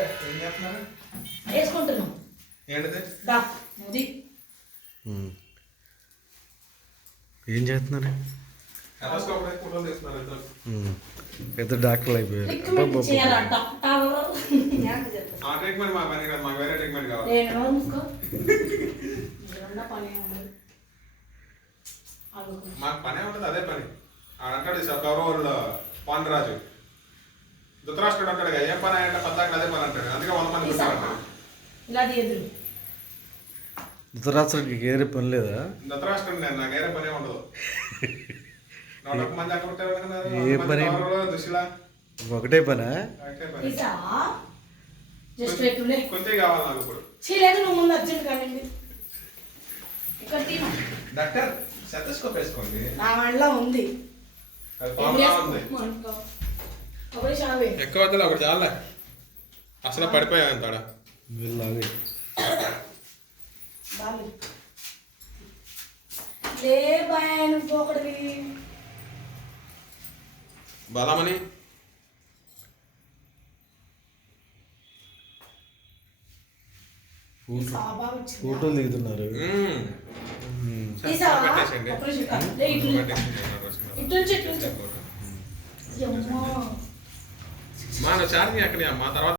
ఏం చేస్తున్నారు? వేసుకుంటున్నాం. ఏంటిది? అది ఏం చేస్తున్నారు? ఫోటోలు తీస్తున్నారు ఇద్దరు. పెద్ద డాక్టర్లు అయిపోయారు. రికమెండ్ చేయాలా డాక్టర్? ఆ ట్రీట్మెంట్ మా పని కాదు, మాకు వేరే ట్రీట్మెంట్ కావాలి. నేను అనుకో ఏమన్నా పని ఉండదు. మాకు పనే ఉంటుంది, అదే పని. ఆడంటాడు కౌరవుల పాండరాజు ధృతరాష్ట్రుడు అంటాడు కదా, ఏం పని అంటే పద్దాక అదే పని అంటాడు. అందుకే 100 మంది కూర్చోంటాడు. ఇలా తీయదు. ధృతరాష్ట్రుడికి వేరే పని లేదా? ధృతరాష్ట్రుడు నేను నాకు వేరే పనే ఉండదు. 101 మంది అక్కడ ఉంటారు కదా, ఏ పని? దుశిలా ఒకటే పనా? ఒకటే పని. తీసావా? జస్ట్ పెట్టులే. కొంతే కావాలి నాకు ఇప్పుడు. చేయలేదు, నువ్వు ముందు అర్జెంట్ కానీ ఇక్కడ తిను. డాక్టర్ సెటస్కోప్ వేసుకోండి. నా వాళ్ళ ఉంది. అది పాములా ఉంది. ఒకటి షావే. ఎక్కువ వద్దు, ఒకటి చాలే. అసలు పడిపోయా అంతాడా వీళ్ళలాగే లే భయాన్ని పోకడివి. బలమని ఫోటోలు దిగుతున్నారు. పెట్టేసండి. ఇటు మా చార్జింగ్ ఎక్కడ మా తర్వాత